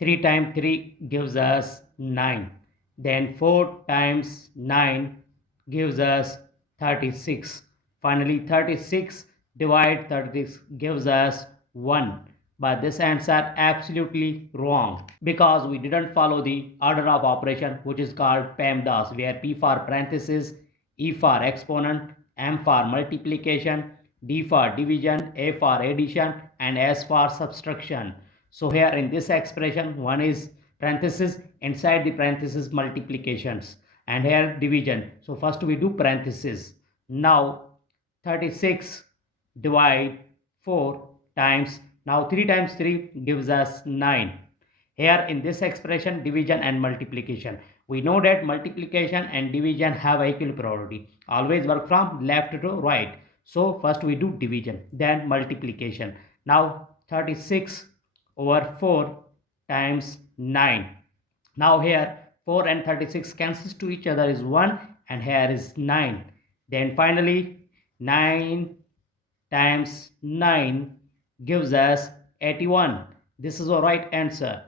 3 times 3 gives us 9. Then 4 times 9 gives us 36. Finally 36 divide 36 gives us 1. But this answer absolutely wrong because we didn't follow the order of operation, which is called PEMDAS, where P for parenthesis, E for exponent, M for multiplication, D for division, A for addition, and S for subtraction. So here in this expression, one is parenthesis, inside the parenthesis multiplications, and here division. So first we do parenthesis. Now 36 divide 4 times, now 3 times 3 gives us 9. Here in this expression, division and multiplication, we know that multiplication and division have equal priority, always work from left to right. So first we do division, then multiplication. Now 36 over 4 times 9. Now here 4 and 36 cancels to each other is 1, and here is 9. Then finally 9 times 9 gives us 81. This is the right answer.